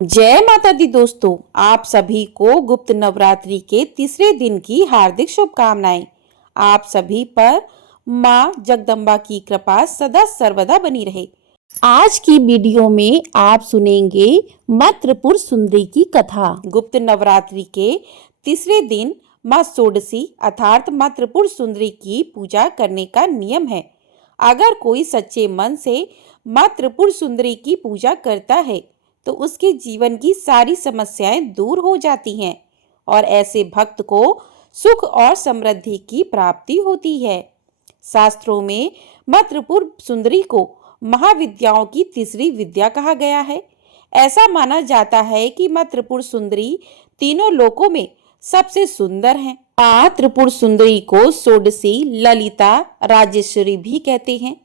जय माता दी दोस्तों, आप सभी को गुप्त नवरात्रि के तीसरे दिन की हार्दिक शुभकामनाएं। आप सभी पर माँ जगदम्बा की कृपा सदा सर्वदा बनी रहे। आज की वीडियो में आप सुनेंगे माँ त्रिपुर सुंदरी की कथा। गुप्त नवरात्रि के तीसरे दिन माँ षोडशी अर्थात माँ त्रिपुर सुंदरी की पूजा करने का नियम है। अगर कोई सच्चे मन से माँ त्रिपुर सुंदरी की पूजा करता है तो उसके जीवन की सारी समस्याएं दूर हो जाती हैं और ऐसे भक्त को सुख और समृद्धि की प्राप्ति होती है। शास्त्रों में माँ त्रिपुर सुंदरी को महाविद्याओं की तीसरी विद्या कहा गया है। ऐसा माना जाता है कि माँ त्रिपुर सुंदरी तीनों लोकों में सबसे सुंदर हैं। माँ त्रिपुर सुंदरी को षोडशी, ललिता, राजेश्वरी भी कहते हैं।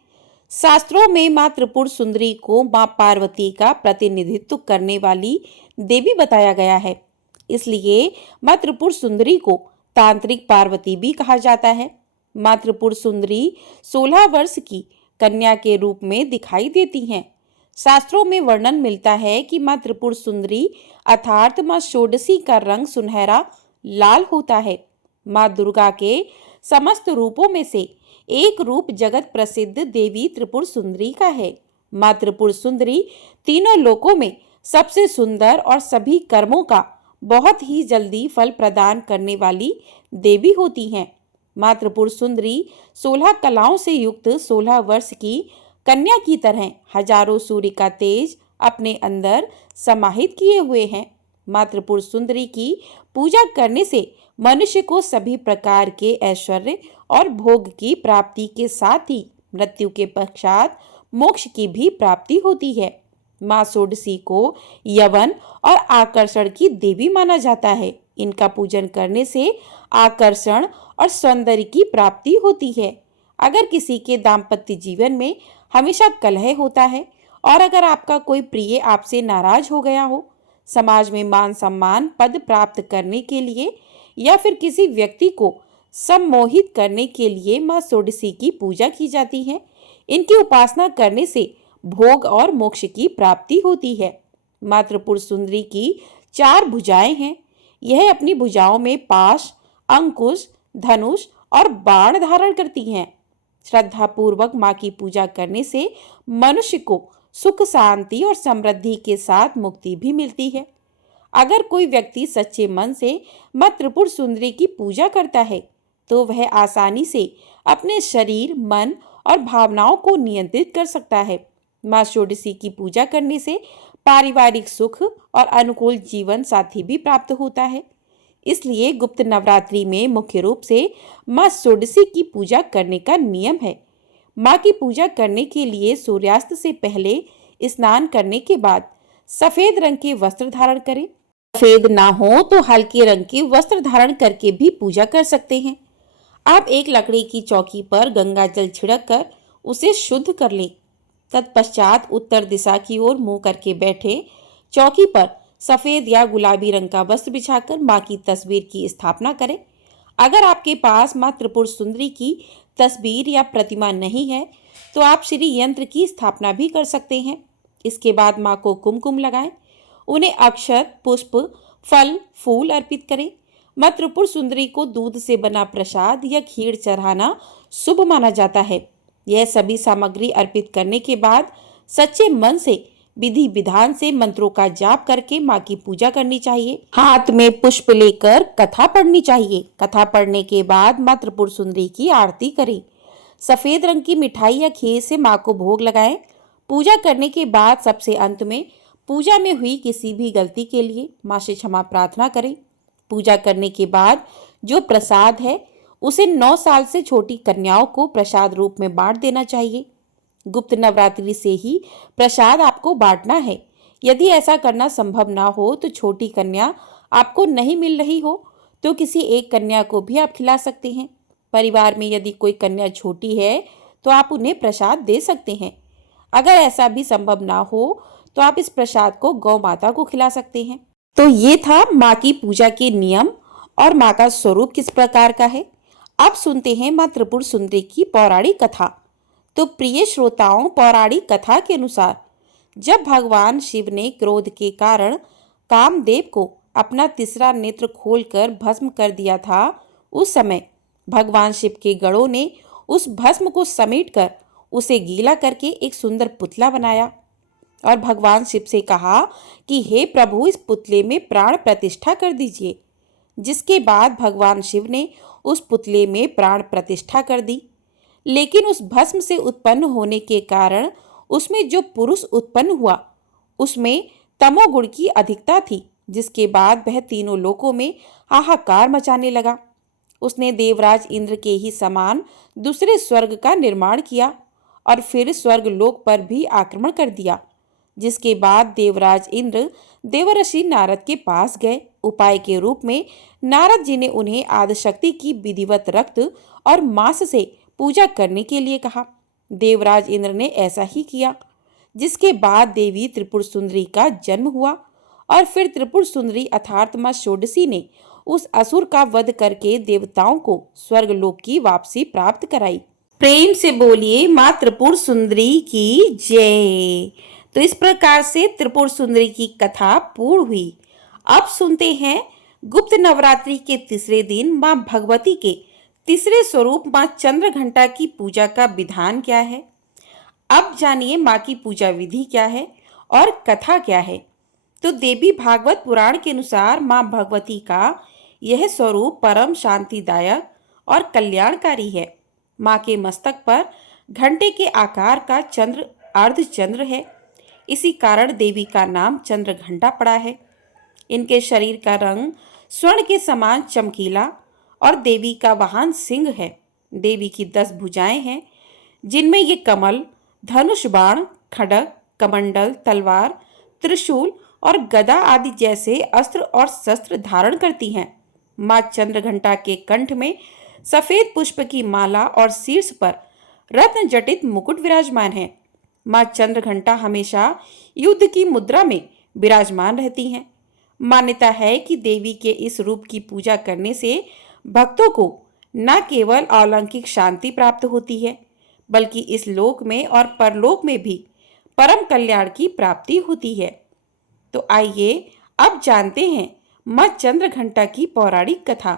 शास्त्रों में माँ त्रिपुर सुंदरी को माँ पार्वती का प्रतिनिधित्व करने वाली देवी बताया गया है। इसलिए माँ त्रिपुर सुंदरी को तांत्रिक पार्वती भी कहा जाता है। माँ त्रिपुर सुंदरी 16 वर्ष की कन्या के रूप में दिखाई देती हैं। शास्त्रों में वर्णन मिलता है कि माँ त्रिपुर सुंदरी अर्थात माँ षोडशी का रंग सुनहरा लाल होता है। माँ दुर्गा के समस्त रूपों में से एक रूप जगत प्रसिद्ध देवी त्रिपुर सुंदरी का है। माँ त्रिपुर सुंदरी तीनों लोकों में सबसे सुंदर और सभी कर्मों का बहुत ही जल्दी फल प्रदान करने वाली देवी होती हैं। माँ त्रिपुर सुंदरी 16 कलाओं से युक्त 16 वर्ष की कन्या की तरह हजारों सूर्य का तेज अपने अंदर समाहित किए हुए हैं। माँ त्रिपुर सुंदरी की पूजा करने से मनुष्य को सभी प्रकार के ऐश्वर्य और भोग की प्राप्ति के साथ ही मृत्यु के पश्चात मोक्ष की भी प्राप्ति होती है। माँ षोडशी को यवन और आकर्षण की देवी माना जाता है। इनका पूजन करने से आकर्षण और सौंदर्य की प्राप्ति होती है। अगर किसी के दाम्पत्य जीवन में हमेशा कलह होता है और अगर आपका कोई प्रिय आपसे नाराज हो गया हो, समाज में मान सम्मान पद प्राप्त करने के लिए या फिर किसी व्यक्ति को सम्मोहित करने के लिए माँ षोडशी की पूजा की जाती है। इनकी उपासना करने से भोग और मोक्ष की प्राप्ति होती है। माँ त्रिपुर सुंदरी की 4 भुजाएं हैं। यह अपनी भुजाओं में पाश, अंकुश, धनुष और बाण धारण करती हैं। श्रद्धा पूर्वक माँ की पूजा करने से मनुष्य को सुख, शांति और समृद्धि के साथ मुक्ति भी मिलती है। अगर कोई व्यक्ति सच्चे मन से माँ त्रिपुर सुंदरी की पूजा करता है तो वह आसानी से अपने शरीर, मन और भावनाओं को नियंत्रित कर सकता है। माँ षोडशी की पूजा करने से पारिवारिक सुख और अनुकूल जीवन साथी भी प्राप्त होता है। इसलिए गुप्त नवरात्रि में मुख्य रूप से माँ षोडशी की पूजा करने का नियम है। माँ की पूजा करने के लिए सूर्यास्त से पहले स्नान करने के बाद सफेद रंग के वस्त्र धारण करें। सफेद ना हो तो हल्के रंग के वस्त्र धारण करके भी पूजा कर सकते हैं। आप एक लकड़ी की चौकी पर गंगा जल छिड़क कर उसे शुद्ध कर लें। तत्पश्चात उत्तर दिशा की ओर मुंह करके बैठे चौकी पर सफेद या गुलाबी रंग का वस्त्र बिछाकर माँ की तस्वीर की स्थापना करें। अगर आपके पास माँ त्रिपुर सुंदरी की तस्वीर या प्रतिमा नहीं है तो आप श्री यंत्र की स्थापना भी कर सकते हैं। इसके बाद माँ को कुमकुम लगाएं, उन्हें अक्षत, पुष्प, फल, फूल अर्पित करें। माँ त्रिपुर सुंदरी को दूध से बना प्रसाद या खीर चढ़ाना शुभ माना जाता है। यह सभी सामग्री अर्पित करने के बाद सच्चे मन से विधि विधान से मंत्रों का जाप करके माँ की पूजा करनी चाहिए। हाथ में पुष्प लेकर कथा पढ़नी चाहिए। कथा पढ़ने के बाद माँ त्रिपुर सुंदरी की आरती करें। सफेद रंग की मिठाई या खीर से माँ को भोग लगाएं। पूजा करने के बाद सबसे अंत में पूजा में हुई किसी भी गलती के लिए माँ से क्षमा प्रार्थना करें। पूजा करने के बाद जो प्रसाद है उसे 9 साल से छोटी कन्याओं को प्रसाद रूप में बांट देना चाहिए। गुप्त नवरात्रि से ही प्रसाद आपको बांटना है। यदि ऐसा करना संभव ना हो तो छोटी कन्या आपको नहीं मिल रही हो तो किसी एक कन्या को भी आप खिला सकते हैं। परिवार में यदि कोई कन्या छोटी है तो आप उन्हें प्रसाद दे सकते हैं। अगर ऐसा भी संभव ना हो तो आप इस प्रसाद को गौ माता को खिला सकते हैं। तो ये था माँ की पूजा के नियम और माँ का स्वरूप किस प्रकार का है। अब सुनते हैं माँ त्रिपुर सुंदरी की पौराणिक कथा। तो प्रिय श्रोताओं, पौराणिक कथा के अनुसार जब भगवान शिव ने क्रोध के कारण कामदेव को अपना तीसरा नेत्र खोलकर भस्म कर दिया था, उस समय भगवान शिव के गणों ने उस भस्म को समेटकर उसे गीला करके एक सुंदर पुतला बनाया और भगवान शिव से कहा कि हे प्रभु, इस पुतले में प्राण प्रतिष्ठा कर दीजिए। जिसके बाद भगवान शिव ने उस पुतले में प्राण प्रतिष्ठा कर दी। लेकिन उस भस्म से उत्पन्न होने के कारण उसमें जो पुरुष उत्पन्न हुआ उसमें तमोगुण की अधिकता थी, जिसके बाद वह तीनों लोकों में हाहाकार मचाने लगा। उसने देवराज इंद्र के ही समान दूसरे स्वर्ग का निर्माण किया और फिर स्वर्ग लोक पर भी आक्रमण कर दिया। जिसके बाद देवराज इंद्र देवर्षि नारद के पास गए। उपाय के रूप में नारद जी ने उन्हें आदिशक्ति की विधिवत रक्त और मांस से पूजा करने के लिए कहा। देवराज इंद्र ने ऐसा ही किया, जिसके बाद देवी त्रिपुर सुंदरी का जन्म हुआ और फिर त्रिपुर सुंदरी अर्थात मां षोडशी ने उस असुर का वध करके देवताओं को स्वर्गलोक की वापसी प्राप्त कराई। प्रेम से बोलिए मां त्रिपुर सुंदरी की जय। तो इस प्रकार से त्रिपुर सुंदरी की कथा पूर्ण हुई। अब सुनते हैं गुप्त नवरात्रि के तीसरे दिन मां भगवती के तीसरे स्वरूप मां चंद्रघंटा की पूजा का विधान क्या है। अब जानिए मां की पूजा विधि क्या है और कथा क्या है। तो देवी भागवत पुराण के अनुसार मां भगवती का यह स्वरूप परम शांतिदायक और कल्याणकारी है। मां के मस्तक पर घंटे के आकार का चंद्र अर्धचंद्र है। इसी कारण देवी का नाम चंद्रघंटा पड़ा है। इनके शरीर का रंग स्वर्ण के समान चमकीला और देवी का वाहन सिंह है। देवी की 10 भुजाएं हैं, जिनमें ये कमल, धनुष बाण, खड्ग, कमंडल, तलवार, त्रिशूल और गदा आदि जैसे अस्त्र और शस्त्र धारण करती हैं। मां चंद्रघंटा के कंठ में सफेद पुष्प की माला और शीर्ष पर रत्न जटित मुकुट विराजमान है। मां चंद्रघंटा हमेशा युद्ध की मुद्रा में विराजमान रहती हैं। मान्यता है कि देवी के इस रूप की पूजा करने से भक्तों को न केवल अलौकिक शांति प्राप्त होती है, बल्कि इस लोक में और परलोक में भी परम कल्याण की प्राप्ति होती है। तो आइए अब जानते हैं मां चंद्रघंटा की पौराणिक कथा।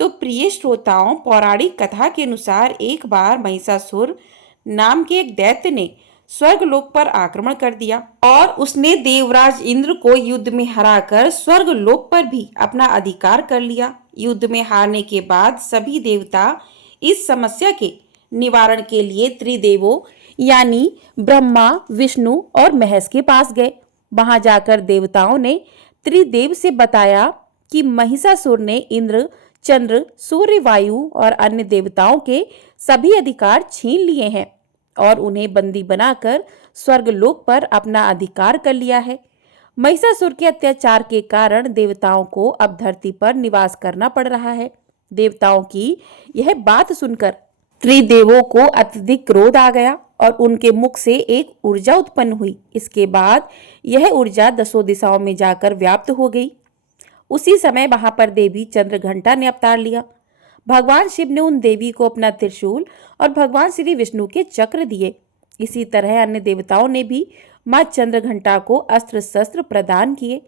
तो प्रिय श्रोताओं, पौराणिक कथा के अनुसार एक बार महिषासुर नाम के एक दैत्य ने स्वर्गलोक पर आक्रमण कर दिया और उसने देवराज इंद्र को युद्ध में हराकर स्वर्गलोक पर भी अपना अधिकार कर लिया। युद्ध में हारने के बाद सभी देवता इस समस्या के निवारण के लिए त्रिदेवों यानी ब्रह्मा, विष्णु और महेश के पास गए। वहां जाकर देवताओं ने त्रिदेव से बताया कि महिषासुर ने इंद्र, चंद्र, सूर्य, वायु और अन्य देवताओं के सभी अधिकार छीन लिए हैं और उन्हें बंदी बनाकर स्वर्गलोक पर अपना अधिकार कर लिया है। महिषासुर के अत्याचार के कारण देवताओं को अब धरती पर निवास करना पड़ रहा है। देवताओं की यह बात सुनकर त्रिदेवों को अत्यधिक क्रोध आ गया और उनके मुख से एक ऊर्जा उत्पन्न हुई। इसके बाद यह ऊर्जा 10 दिशाओं में जाकर व्याप्त हो गई। उसी समय वहां पर देवी चंद्रघंटा ने अवतार लिया। भगवान शिव ने उन देवी को अपना त्रिशूल और भगवान श्री विष्णु के चक्र दिए। इसी तरह अन्य देवताओं ने भी मां चंद्रघंटा को अस्त्र शस्त्र प्रदान किए।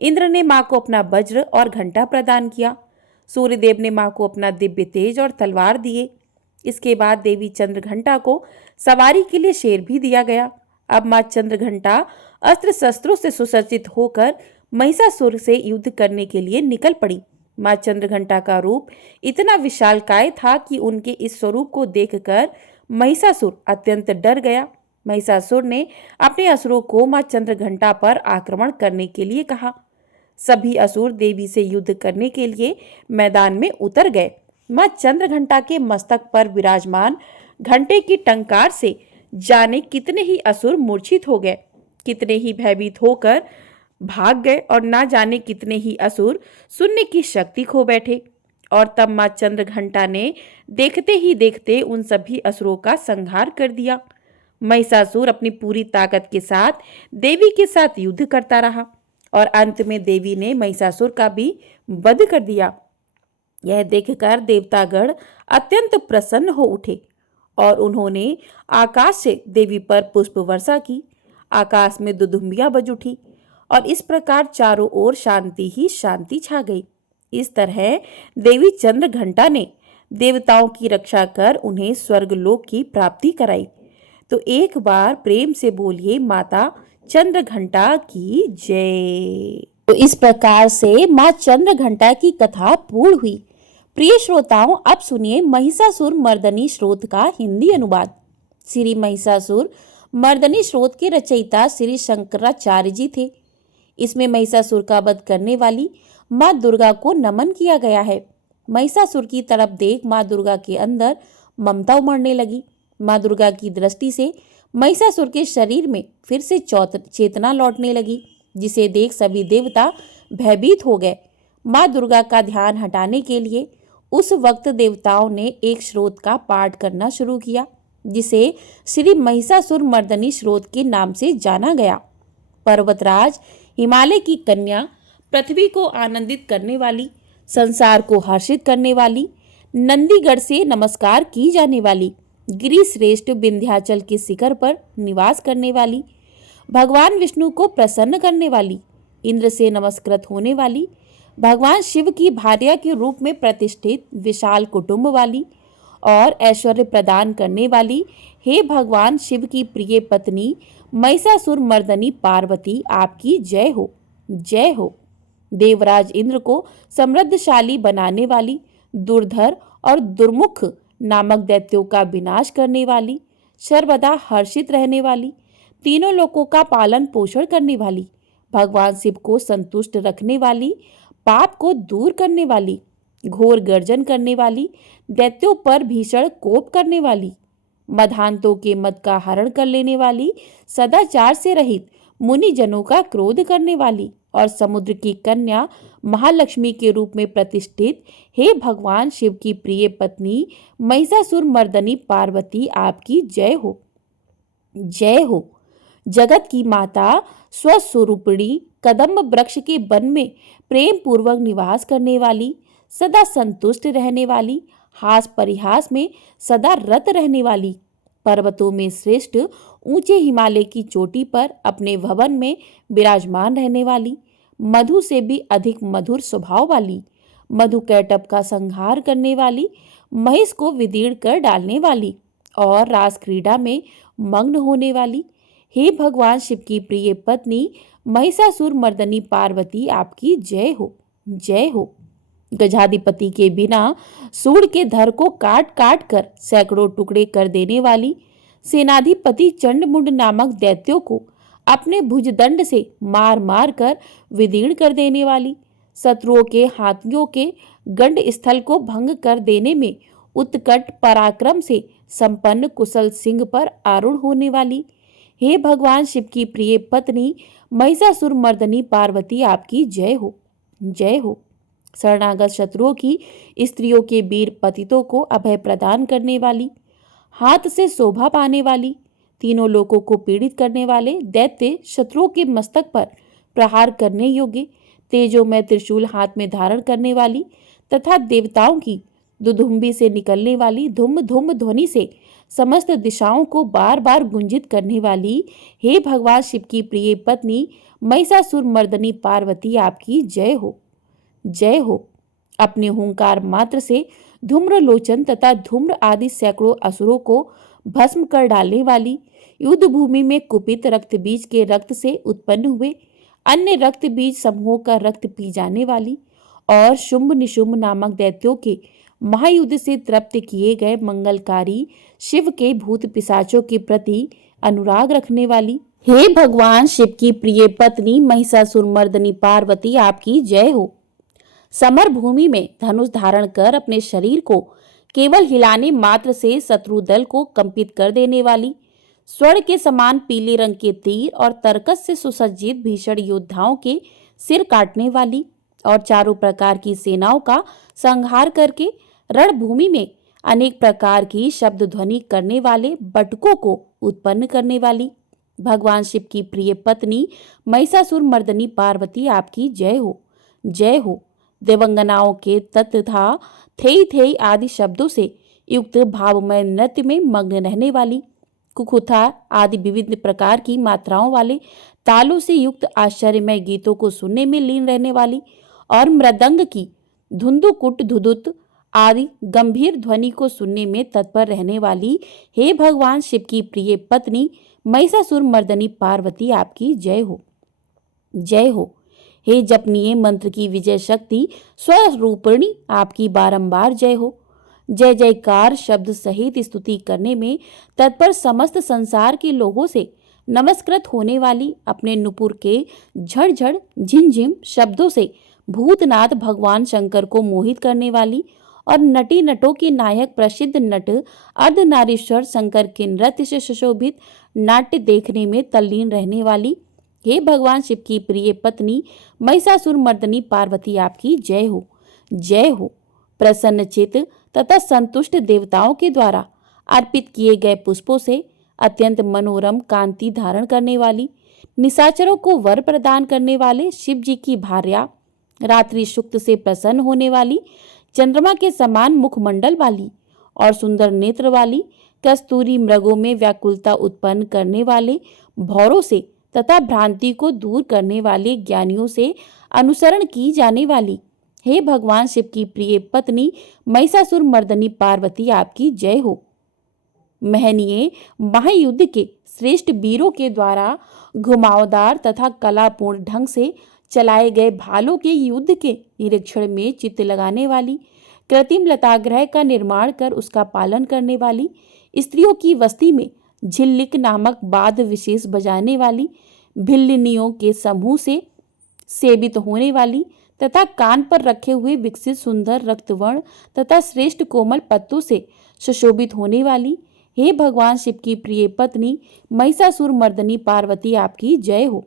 इंद्र ने मां को अपना वज्र और घंटा प्रदान किया। सूर्यदेव ने मां को अपना दिव्य तेज और तलवार दिए। इसके बाद देवी चंद्रघंटा को सवारी के लिए शेर भी दिया गया। अब मां चंद्रघंटा अस्त्र शस्त्रों से सुसज्जित होकर महिषासुर से युद्ध करने के लिए निकल पड़ी। मां चंद्रघंटा का रूप इतना विशालकाय था कि उनके इस स्वरूप को देखकर महिषासुर अत्यंत डर गया। महिषासुर ने अपने असुरों को मां चंद्रघंटा पर आक्रमण करने के लिए कहा। सभी असुर देवी से युद्ध करने के लिए मैदान में उतर गए। मां चंद्रघंटा के मस्तक पर विराजमान घंटे की टंकार से जाने कितने ही असुर मूर्छित हो गए, कितने ही भयभीत होकर भाग गए और ना जाने कितने ही असुर सुनने की शक्ति खो बैठे। और तब मां चंद्रघंटा ने देखते ही देखते उन सभी असुरों का संहार कर दिया। महिषासुर अपनी पूरी ताकत के साथ देवी के साथ युद्ध करता रहा और अंत में देवी ने महिषासुर का भी वध कर दिया। यह देखकर देवतागण अत्यंत प्रसन्न हो उठे और उन्होंने आकाश से देवी पर पुष्प वर्षा की। आकाश में दुदुम्बियां बज उठी और इस प्रकार चारों ओर शांति ही शांति छा गई। इस तरह देवी चंद्रघंटा ने देवताओं की रक्षा कर उन्हें स्वर्गलोक की प्राप्ति कराई। तो एक बार प्रेम से बोलिए माता चंद्रघंटा की जय। तो इस प्रकार से माँ चंद्रघंटा की कथा पूर्ण हुई। प्रिय श्रोताओं, अब सुनिए महिषासुर मर्दनी स्रोत का हिंदी अनुवाद। श्री महिषासुर मर्दनी स्रोत के रचयिता श्री शंकराचार्य जी थे। इसमें महिषासुर का वध करने वाली माँ दुर्गा को नमन किया गया है। महिषासुर की तरफ देख माँ दुर्गा के अंदर ममता उमड़ने लगी। माँ दुर्गा की दृष्टि से महिषासुर के शरीर में फिर से चेतना लौटने लगी, जिसे देख सभी देवता भयभीत हो गए। माँ दुर्गा का ध्यान हटाने के लिए उस वक्त देवताओं ने एक स्रोत का पाठ करना शुरू किया, जिसे श्री महिषासुर मर्दनी स्रोत के नाम से जाना गया। पर्वतराज, हिमालय की कन्या, पृथ्वी को आनंदित करने वाली, संसार को हर्षित करने वाली, नंदीगढ़ से नमस्कार की जाने वाली, गिरि श्रेष्ठ विंध्याचल के शिखर पर निवास करने वाली, भगवान विष्णु को प्रसन्न करने वाली, इंद्र से नमस्कृत होने वाली, भगवान शिव की भार्या के रूप में प्रतिष्ठित विशाल कुटुंब वाली और ऐश्वर्य प्रदान करने वाली, हे भगवान शिव की प्रिय पत्नी महिषासुर मर्दनी पार्वती, आपकी जय हो, जय हो। देवराज इंद्र को समृद्धशाली बनाने वाली, दुर्धर और दुर्मुख नामक दैत्यों का विनाश करने वाली, सर्वदा हर्षित रहने वाली, तीनों लोकों का पालन पोषण करने वाली, भगवान शिव को संतुष्ट रखने वाली, पाप को दूर करने वाली, घोर गर्जन करने वाली, दैत्यों पर भीषण कोप करने वाली, मधांतों के मद का हरण कर लेने वाली, सदाचार से रहित मुनि जनों का क्रोध करने वाली और समुद्र की कन्या महालक्ष्मी के रूप में प्रतिष्ठित, हे भगवान शिव की प्रिय पत्नी महिषासुर मर्दनी पार्वती, आपकी जय हो, जय हो। जगत की माता स्वस्वरूपिणी कदम्ब वृक्ष के वन में प्रेम पूर्वक निवास करने वाली, सदा संतुष्ट रहने वाली, हास परिहास में सदा रत रहने वाली, पर्वतों में श्रेष्ठ ऊंचे हिमालय की चोटी पर अपने भवन में विराजमान रहने वाली, मधु से भी अधिक मधुर स्वभाव वाली, मधु कैटभ का संहार करने वाली, महिष को विदीर्ण कर डालने वाली और रास क्रीड़ा में मग्न होने वाली, हे भगवान शिव की प्रिय पत्नी महिषासुर मर्दनी पार्वती, आपकी जय हो, जय हो। गजाधिपति के बिना सूर्य के धड़ को काट काट कर सैकड़ों टुकड़े कर देने वाली, सेनाधिपति चंडमुंड नामक दैत्यों को अपने भुजदंड से मार मार कर विदीर्ण कर देने वाली, शत्रुओं के हाथियों के गंड स्थल को भंग कर देने में उत्कट पराक्रम से संपन्न कुशल सिंह पर आरूढ़ होने वाली, हे भगवान शिव की प्रिय पत्नी महिषासुर मर्दनी पार्वती, आपकी जय हो, जय हो। शरणागत शत्रुओं की स्त्रियों के वीर पतितों को अभय प्रदान करने वाली, हाथ से शोभा पाने वाली, तीनों लोगों को पीड़ित करने वाले दैत्य शत्रुओं के मस्तक पर प्रहार करने योग्य तेजोमय त्रिशूल हाथ में धारण करने वाली तथा देवताओं की दुदुम्बी से निकलने वाली धुम धुम ध्वनि से समस्त दिशाओं को बार बार गुंजित करने वाली, हे भगवान शिव की प्रिय पत्नी महिषासुर मर्दनी पार्वती, आपकी जय हो, जय हो। अपने हुंकार मात्र से धूम्र लोचन तथा धूम्र आदि सैकड़ों असुरों को भस्म कर डालने वाली, युद्ध भूमि में कुपित रक्त बीज के रक्त से उत्पन्न हुए अन्य रक्त बीज समूहों का रक्त पी जाने वाली और शुंभ निशुंभ नामक दैत्यों के महायुद्ध से तृप्त किए गए मंगलकारी शिव के भूत पिशाचों के प्रति अनुराग रखने वाली, हे भगवान शिव की प्रिय पत्नी महिषासुर मर्दनी पार्वती, आपकी जय हो। समर भूमि में धनुष धारण कर अपने शरीर को केवल हिलाने मात्र से शत्रु दल को कंपित कर देने वाली, स्वर्ण के समान पीले रंग के तीर और तरकस से सुसज्जित भीषण योद्धाओं के सिर काटने वाली और चारों प्रकार की सेनाओं का संहार करके रणभूमि में अनेक प्रकार की शब्द ध्वनि करने वाले बटकों को उत्पन्न करने वाली, भगवान शिव की प्रिय पत्नी महिषासुर मर्दनी पार्वती, आपकी जय हो, जय हो। देवंगनाओं के तथा थेई थेई आदि शब्दों से युक्त भावमय नृत्य में मग्न रहने वाली, कुकुथा आदि विविध प्रकार की मात्राओं वाले तालों से युक्त आश्चर्यमय गीतों को सुनने में लीन रहने वाली और मृदंग की धुंधुकुट धुदुत आदि गंभीर ध्वनि को सुनने में तत्पर रहने वाली हे भगवान शिव की प्रिय पत्नी महिषासुर मर्दनी पार्वती आपकी जय हो। जय हो। हे जपनीय मंत्र की विजय शक्ति स्वरूपिणी आपकी बारंबार जय हो। जय जयकार शब्द सहित स्तुति करने में तत्पर समस्त संसार के लोगों से नमस्कृत होने वाली अपने नुपुर के झड़झड़ झिमझिम शब्दों से भूतनाथ भगवान शंकर को मोहित करने वाली और नटी नटों के नायक प्रसिद्ध नट अर्धनारीश्वर शंकर के नृत्य से सुशोभित नाट्य देखने में तल्लीन रहने वाली हे भगवान शिव की प्रिय पत्नी महिषासुर मर्दनी पार्वती आपकी जय हो। जय हो। प्रसन्नचित तथा संतुष्ट देवताओं के द्वारा अर्पित किए गए पुष्पों से अत्यंत मनोरम कांति धारण करने वाली निशाचरों को वर प्रदान करने वाले शिव जी की भार्या रात्रि शुक्त से प्रसन्न होने वाली चंद्रमा के समान मुखमंडल वाली और सुंदर नेत्र वाली कस्तूरी मृगों में व्याकुलता उत्पन्न करने वाले भौरों से तथा भ्रांति को दूर करने वाले ज्ञानियों से अनुसरण की जाने वाली हे भगवान शिव की प्रिय पत्नी महिषासुर मर्दनी पार्वती आपकी जय हो। महनीय महायुद्ध के श्रेष्ठ वीरों के द्वारा घुमावदार तथा कलापूर्ण ढंग से चलाए गए भालों के युद्ध के निरीक्षण में चित्त लगाने वाली कृत्रिम लताग्रह का निर्माण कर उसका पालन करने वाली स्त्रियों की वस्ती में झिल्लिक नामक वाद्य विशेष बजाने वाली भिल्लिनियों के समूह से सेवित होने वाली तथा कान पर रखे हुए विकसित सुंदर रक्तवर्ण तथा श्रेष्ठ कोमल पत्तों से सुशोभित होने वाली हे भगवान शिव की प्रिय पत्नी महिषासुर मर्दनी पार्वती आपकी जय हो।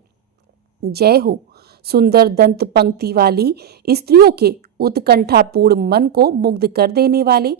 जय हो। सुंदर दंत पंक्ति वाली स्त्रियों के उत्कंठापूर्ण मन को मुग्ध कर देने वाले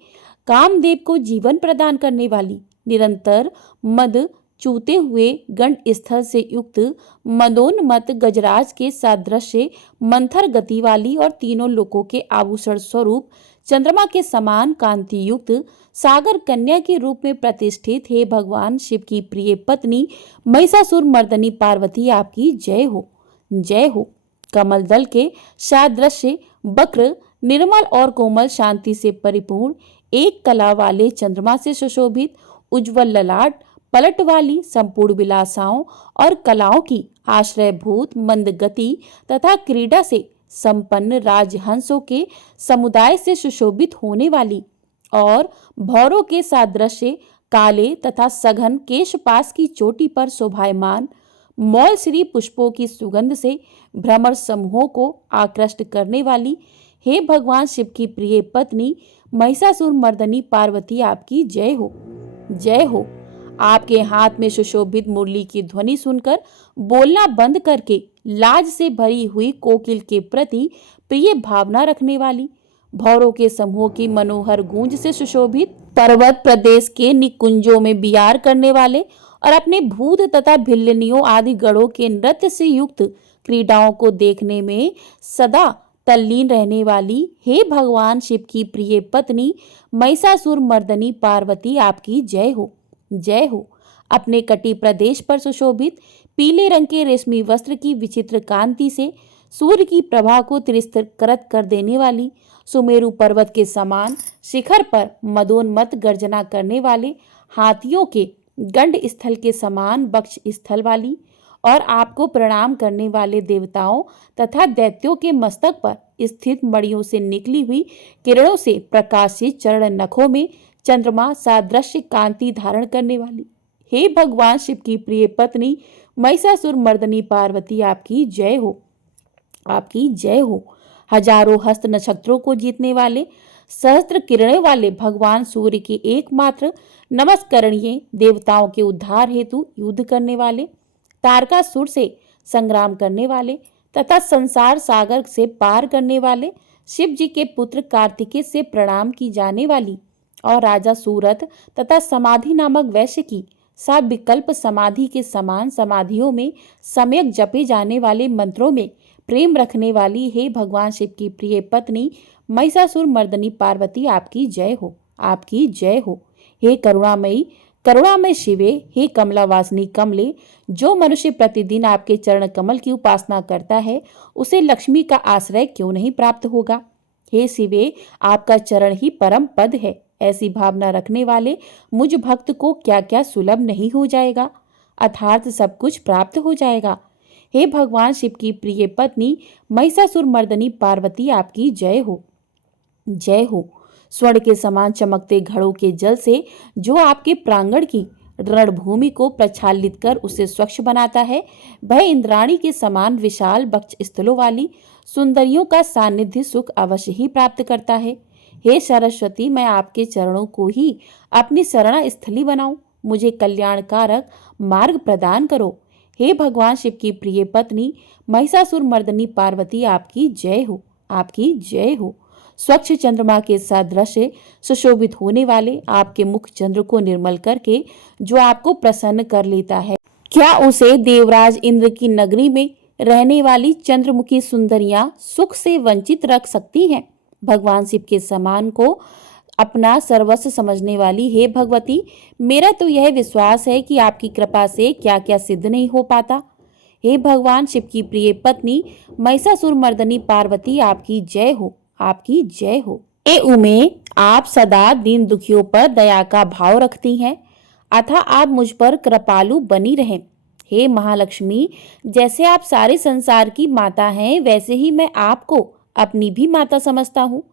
कामदेव को जीवन प्रदान करने वाली निरंतर मद चूते हुए गंड स्थल से युक्त मदोन्मत गजराज के सादृश्य मंथर गति वाली और तीनों लोकों के आभूषण स्वरूप चंद्रमा के समान कांति युक्त सागर कन्या के रूप में प्रतिष्ठित हे भगवान शिव की प्रिय पत्नी महिषासुर मर्दनी पार्वती आपकी जय हो। जय हो। कमल दल के सादृश्य वक्र निर्मल और कोमल शांति से परिपूर्ण एक कला वाले चंद्रमा से सुशोभित उज्ज्वल ललाट पलट वाली संपूर्ण विलासाओं और कलाओं की आश्रयभूत मंद गति तथा क्रीड़ा से संपन्न राजहंसों के समुदाय से सुशोभित होने वाली और भौरों के सादृश्य काले तथा सघन केशपास की चोटी पर शोभायमान मौल श्री पुष्पों की सुगंध से भ्रमर समूहों को आकृष्ट करने वाली हे भगवान शिव की प्रिय पत्नी महिषासुर मर्दनी पार्वती आपकी जय हो। जय हो। आपके हाथ में सुशोभित मुरली की ध्वनि सुनकर बोलना बंद करके लाज से भरी हुई कोकिल के प्रति प्रिय भावना रखने वाली भौरों के समूह की मनोहर गूंज से सुशोभित पर्वत प्रदेश के निकुंजों में बिहार करने वाले और अपने भूत तथा भिल्लनियों आदि गढ़ों के नृत्य से युक्त क्रीडाओं को देखने में सदा तल्लीन रहने वाली हे भगवान शिव की प्रिय पत्नी महिषासुर मर्दनी पार्वती आपकी जय हो। जय हो। अपने कटी प्रदेश पर सुशोभित पीले रंग के रेशमी वस्त्र की विचित्र कांति से सूर्य की प्रभा को तिरस्कृत कर देने वाली सुमेरु पर्वत के समान शिखर पर मदोन्मत गर्जना करने वाले हाथियों के गंड स्थल के समान वक्ष स्थल वाली और आपको प्रणाम करने वाले देवताओं तथा दैत्यों के मस्तक पर स्थित मणियों से निकली हुई किरणों से प्रकाशित चरण नखों में चंद्रमा सादृश्य कांति धारण करने वाली हे भगवान शिव की प्रिय पत्नी महिषासुर मर्दनी पार्वती आपकी जय हो। आपकी जय हो। हजारों हस्त नक्षत्रों को जीतने वाले सहस्त्र किरणों वाले भगवान सूर्य के एकमात्र नमस्करणीय देवताओं के उद्धार हेतु युद्ध करने वाले तारकासुर से संग्राम करने वाले तथा संसार सागर से पार करने वाले शिव जी के पुत्र कार्तिकेय से प्रणाम की जाने वाली और राजा सूरत तथा समाधि नामक वैश्य की सात विकल्प समाधि के समान समाधियों में सम्यक जपे जाने वाले मंत्रों में प्रेम रखने वाली हे भगवान शिव की प्रिय पत्नी महिषासुर मर्दनी पार्वती आपकी जय हो। आपकी जय हो। हे करुणामयी करुणामय शिवे, हे कमलावासिनी कमले, जो मनुष्य प्रतिदिन आपके चरण कमल की उपासना करता है उसे लक्ष्मी का आश्रय क्यों नहीं प्राप्त होगा। हे शिवे, आपका चरण ही परम पद है। ऐसी भावना रखने वाले मुझ भक्त को क्या क्या सुलभ नहीं हो जाएगा, अर्थात सब कुछ प्राप्त हो जाएगा। हे भगवान शिव की प्रिय पत्नी महिषासुर मर्दनी पार्वती, आपकी जय हो, जय हो। स्वर्ण के समान चमकते घड़ों के जल से जो आपके प्रांगण की रणभूमि को प्रक्षालित कर उसे स्वच्छ बनाता है, वह इंद्राणी के समान विशाल वक्ष स्थलों वाली सुंदरियों का सानिध्य सुख अवश्य ही प्राप्त करता है। हे सरस्वती, मैं आपके चरणों को ही अपनी शरण स्थली बनाऊं, मुझे कल्याणकारक मार्ग प्रदान करो। हे भगवान शिव की प्रिय पत्नी महिषासुर मर्दनी पार्वती, आपकी जय हो, आपकी जय हो। स्वच्छ चंद्रमा के सदृश सुशोभित होने वाले आपके मुख चंद्र को निर्मल करके जो आपको प्रसन्न कर लेता है, क्या उसे देवराज इंद्र की नगरी में रहने वाली चंद्रमुखी सुंदरियां सुख से वंचित रख सकती हैं। भगवान शिव के समान को अपना सर्वस्व समझने वाली हे भगवती, मेरा तो यह विश्वास है कि आपकी कृपा से क्या क्या सिद्ध नहीं हो पाता। हे भगवान शिव की प्रिय पत्नी महिषासुर मर्दनी पार्वती, आपकी जय हो, आपकी जय हो। हे उमे, आप सदा दीन दुखियों पर दया का भाव रखती हैं, अतः आप मुझ पर कृपालु बनी रहें। हे महालक्ष्मी, जैसे आप सारे संसार की माता हैं, वैसे ही मैं आपको अपनी भी माता समझता हूँ।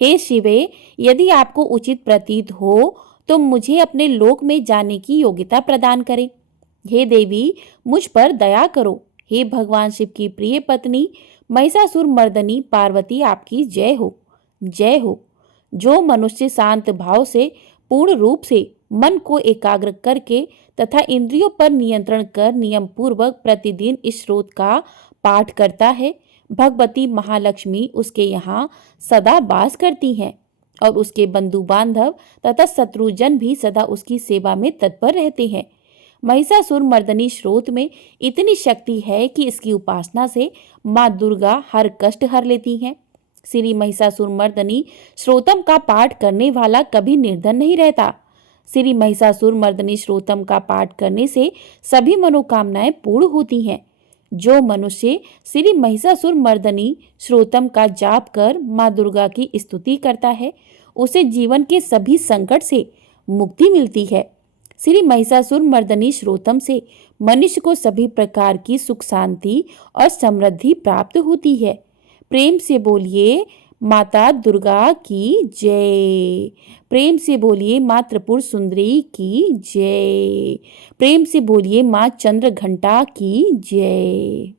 हे शिवे, यदि आपको उचित प्रतीत हो तो मुझे अपने लोक में जाने की योग्यता प्रदान करें। हे देवी, मुझ पर दया करो। हे भगवान शिव की प्रिय पत्नी महिषासुर मर्दनी पार्वती, आपकी जय हो, जय हो। जो मनुष्य शांत भाव से पूर्ण रूप से मन को एकाग्र करके तथा इंद्रियों पर नियंत्रण कर नियम पूर्वक प्रतिदिन इस श्लोक का पाठ करता है, भगवती महालक्ष्मी उसके यहाँ सदा वास करती हैं और उसके बंधु बांधव तथा शत्रुजन भी सदा उसकी सेवा में तत्पर रहते हैं। महिषासुर मर्दनी श्रोत में इतनी शक्ति है कि इसकी उपासना से माँ दुर्गा हर कष्ट हर लेती हैं। श्री महिषासुर मर्दनी श्रोतम का पाठ करने वाला कभी निर्धन नहीं रहता। श्री महिषासुर मर्दनी श्रोतम का पाठ करने से सभी मनोकामनाएं पूर्ण होती हैं। जो मनुष्य श्री महिषासुर मर्दनी श्रोतम का जाप कर माँ दुर्गा की स्तुति करता है, उसे जीवन के सभी संकट से मुक्ति मिलती है। श्री महिषासुर मर्दनी श्रोतम से मनुष्य को सभी प्रकार की सुख शांति और समृद्धि प्राप्त होती है। प्रेम से बोलिए माता दुर्गा की जय। प्रेम से बोलिए माँ त्रिपुर सुंदरी की जय। प्रेम से बोलिए माँ चंद्र घंटा की जय।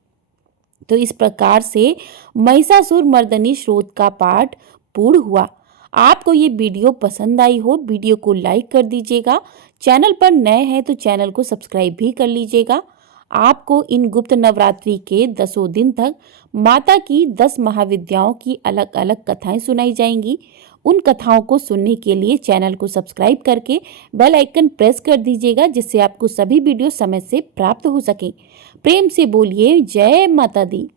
तो इस प्रकार से महिषासुर मर्दनी श्रोत का पाठ पूर्ण हुआ। आपको ये वीडियो पसंद आई हो, वीडियो को लाइक कर दीजिएगा। चैनल पर नए हैं तो चैनल को सब्सक्राइब भी कर लीजिएगा। आपको इन गुप्त नवरात्रि के 10 दिन तक माता की 10 महाविद्याओं की अलग अलग कथाएं सुनाई जाएंगी। उन कथाओं को सुनने के लिए चैनल को सब्सक्राइब करके बेल आइकन प्रेस कर दीजिएगा, जिससे आपको सभी वीडियो समय से प्राप्त हो सके। प्रेम से बोलिए जय माता दी।